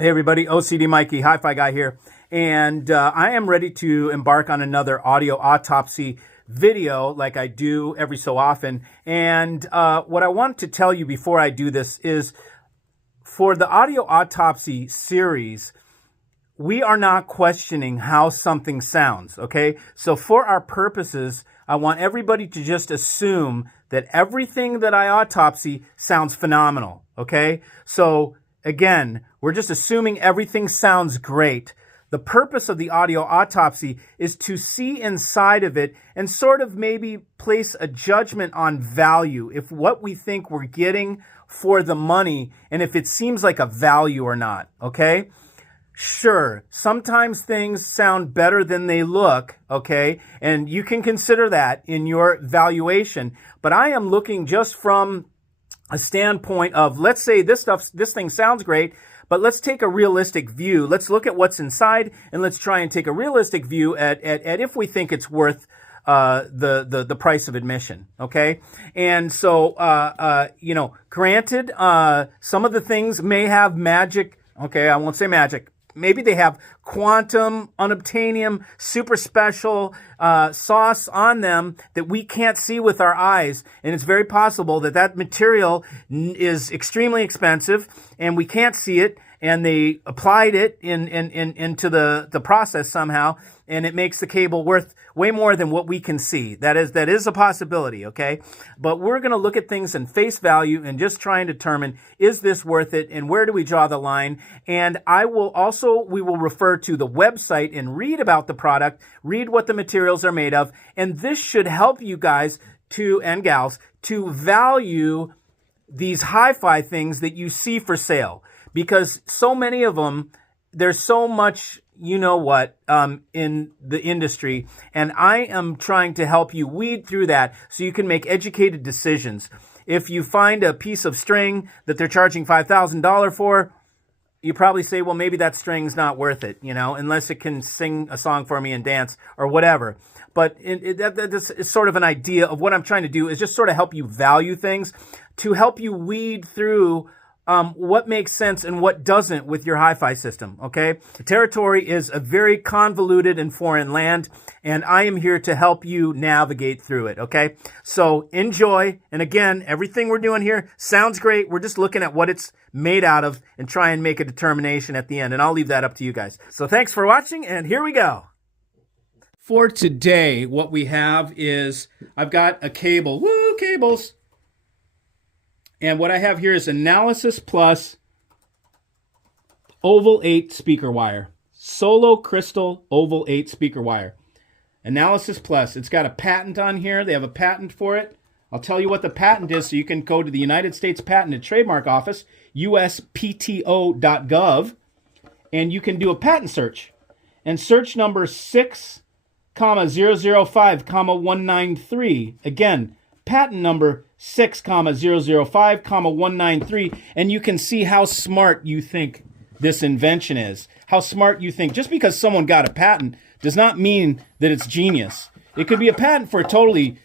Hey everybody, OCD Mikey, HiFi guy here, and I am ready to embark on another audio autopsy video like I do every so often. And what I want to tell you before I do this is for the audio autopsy series, we are not questioning how something sounds, okay? So for our purposes, I want everybody to just assume that everything that I autopsy sounds phenomenal, okay? So again, we're just assuming everything sounds great. The purpose of the audio autopsy is to see inside of it and sort of maybe place a judgment on value, if what we think we're getting for the money and if it seems like a value or not, okay? Sure, sometimes things sound better than they look, okay? And you can consider that in your valuation. But I am looking just from a standpoint of, let's say this thing sounds great, but let's take a realistic view. Let's look at what's inside and let's try and take a realistic view at if we think it's worth the price of admission, okay? And so, granted, some of the things may have magic, okay, I won't say magic. Maybe they have quantum, unobtainium, super special sauce on them that we can't see with our eyes. And it's very possible that that material is extremely expensive and we can't see it. And they applied it into the process somehow, and it makes the cable worth way more than what we can see. That is a possibility, okay? But we're going to look at things in face value and just try and determine, is this worth it, and where do we draw the line? And we will refer to the website and read about the product, read what the materials are made of, and this should help you guys and gals to value these hi-fi things that you see for sale. Because so many of them, there's so much, in the industry. And I am trying to help you weed through that so you can make educated decisions. If you find a piece of string that they're charging $5,000 for, you probably say, well, maybe that string's not worth it, unless it can sing a song for me and dance or whatever. But this is sort of an idea of what I'm trying to do is just sort of help you value things to help you weed through what makes sense and what doesn't with your hi-fi system, okay? The territory is a very convoluted and foreign land, and I am here to help you navigate through it, okay? So enjoy, and again, everything we're doing here sounds great. We're just looking at what it's made out of and try and make a determination at the end, and I'll leave that up to you guys. So thanks for watching, and here we go. For today, what we have is I've got a cable. Woo, cables! And what I have here is Analysis Plus Oval 8 speaker wire. Solo Crystal Oval 8 speaker wire. Analysis Plus. It's got a patent on here. They have a patent for it. I'll tell you what the patent is so you can go to the United States Patent and Trademark Office, uspto.gov, and you can do a patent search. And search number 6,005,193. Again, patent number 6,005,193, and you can see how smart you think this invention is. How smart you think. Just because someone got a patent does not mean that it's genius. It could be a patent for a totally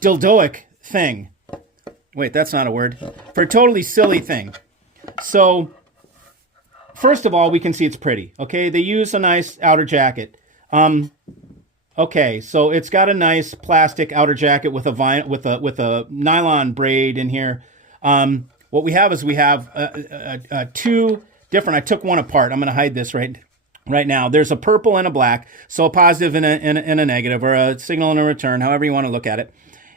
dildoic thing. Wait, that's not a word. For a totally silly thing. So, first of all, we can see it's pretty. Okay, they use a nice outer jacket. Okay, so it's got a nice plastic outer jacket with a nylon braid in here. What we have is two different. I took one apart. I'm going to hide this right now. There's a purple and a black, so a positive and a negative, or a signal and a return, however you want to look at it.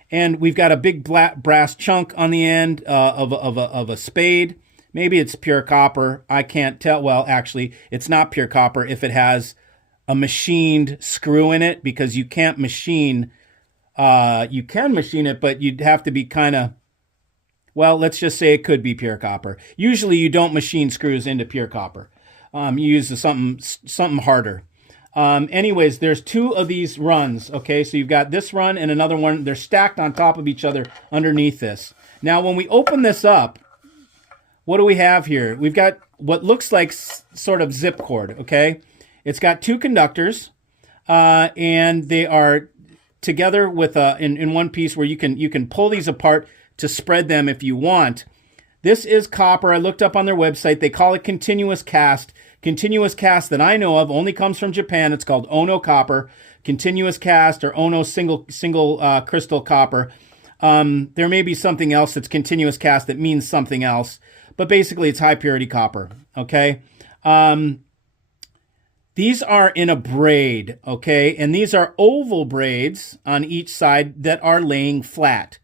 And we've got a big black brass chunk on the end of a spade. Maybe it's pure copper. I can't tell. Well, actually, it's not pure copper if it has a machined screw in it, because you can't machine, you can machine it, but you'd have to be kind of, well, let's just say it could be pure copper. Usually you don't machine screws into pure copper. You use something harder. Anyways, there's two of these runs, okay? So you've got this run and another one. They're stacked on top of each other underneath this. Now, when we open this up, what do we have here? We've got what looks like sort of zip cord, okay? It's got two conductors, and they are together with in one piece where you can pull these apart to spread them if you want. This is copper. I looked up on their website. They call it continuous cast. Continuous cast that I know of only comes from Japan. It's called Ono copper. Continuous cast or Ono single crystal copper. There may be something else that's continuous cast that means something else, but basically it's high purity copper. Okay. These are in a braid. Okay. And these are oval braids on each side that are laying flat.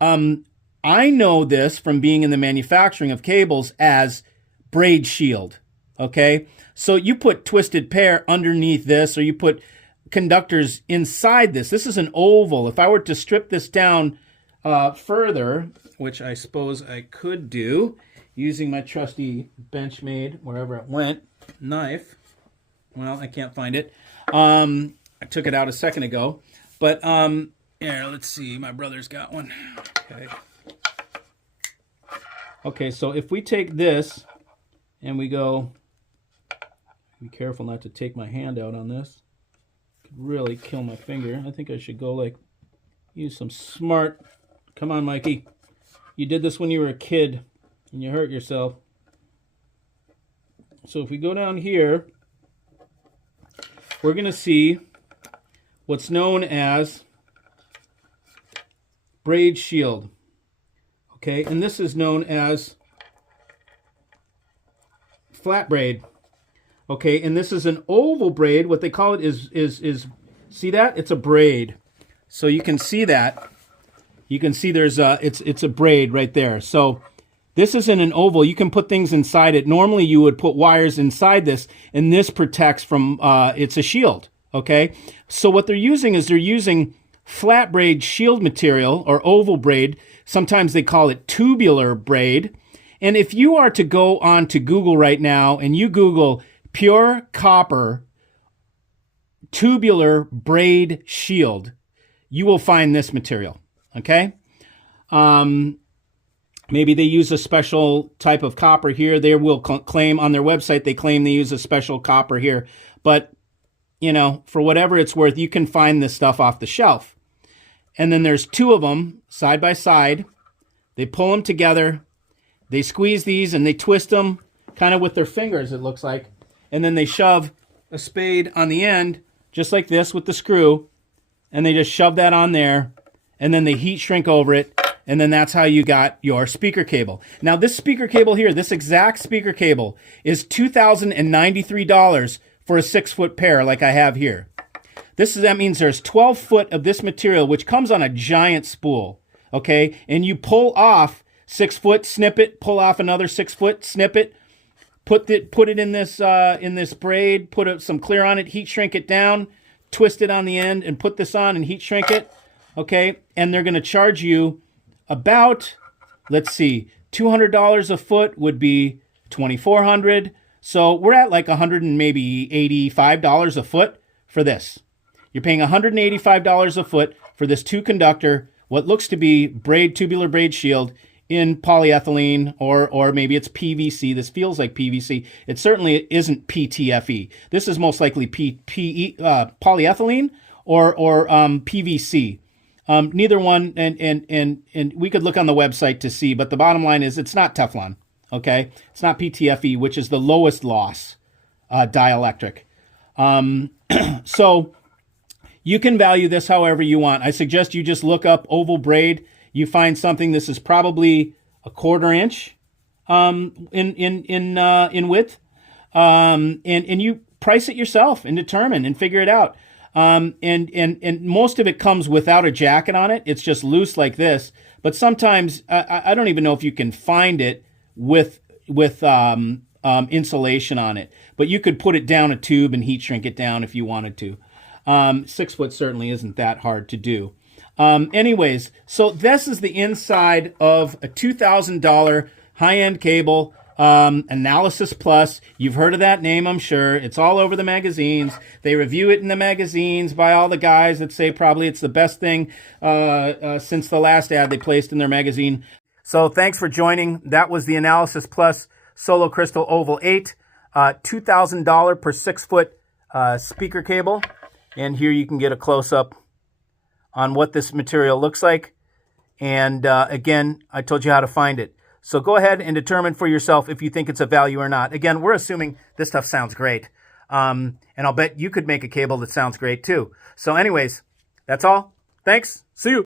I know this from being in the manufacturing of cables as braid shield. Okay. So you put twisted pair underneath this, or you put conductors inside this. This is an oval. If I were to strip this down further, which I suppose I could do using my trusty Benchmade, wherever it went, knife. Well, I can't find it. I took it out a second ago. But here, let's see. My brother's got one. Okay. Okay, so if we take this and we go, be careful not to take my hand out on this. Could really kill my finger. I think I should go like, use some smart, come on, Mikey. You did this when you were a kid and you hurt yourself. So if we go down here, we're going to see what's known as braid shield. Okay, and this is known as flat braid. Okay, and this is an oval braid. What they call it is see that? It's a braid. So you can see that. You can see there's it's a braid right there. So this isn't an oval. You can put things inside it. Normally you would put wires inside this, and this protects from it's a shield. Okay, so what they're using is they're using flat braid shield material or oval braid. Sometimes they call it tubular braid. And if you are to go on to Google right now and you Google pure copper tubular braid shield, you will find this material. Okay. Maybe they use a special type of copper here. They will claim on their website, they claim they use a special copper here. But, you know, for whatever it's worth, you can find this stuff off the shelf. And then there's two of them side by side. They pull them together. They squeeze these and they twist them kind of with their fingers, it looks like. And then they shove a spade on the end, just like this with the screw. And they just shove that on there. And then they heat shrink over it. And then that's how you got your speaker cable. Now this speaker cable here, this exact speaker cable is $2,093 for a 6-foot pair like I have here. That means there's 12 foot of this material, which comes on a giant spool, okay? And you pull off 6 foot, snip it, pull off another 6 foot, snip it, put it in this braid, put some clear on it, heat shrink it down, twist it on the end, and put this on and heat shrink it, okay? And they're going to charge you about, let's see, $200 a foot would be $2,400. So we're at like $185 a foot for this. You're paying $185 a foot for this 2-conductor, what looks to be tubular braid shield in polyethylene, or maybe it's PVC. This feels like PVC. It certainly isn't PTFE. This is most likely polyethylene or PVC. Neither one, and we could look on the website to see, but the bottom line is it's not Teflon. Okay, it's not PTFE, which is the lowest loss dielectric. So you can value this however you want. I suggest you just look up oval braid. You find something. This is probably a 1/4 inch in width, and you price it yourself and determine and figure it out. And most of it comes without a jacket on it. It's just loose like this. But sometimes I don't even know if you can find it with insulation on it. But you could put it down a tube and heat shrink it down if you wanted to. 6 foot certainly isn't that hard to do. Anyways, so this is the inside of a $2,000 high-end cable, Analysis Plus. You've heard of that name, I'm sure. It's all over the magazines. They review it in the magazines by all the guys that say probably it's the best thing since the last ad they placed in their magazine. So thanks for joining. That was the Analysis Plus Solo Crystal Oval 8, $2,000 per 6-foot speaker cable. And here you can get a close-up on what this material looks like. And again, I told you how to find it. So go ahead and determine for yourself if you think it's of value or not. Again, we're assuming this stuff sounds great. And I'll bet you could make a cable that sounds great too. So anyways, that's all. Thanks. See you.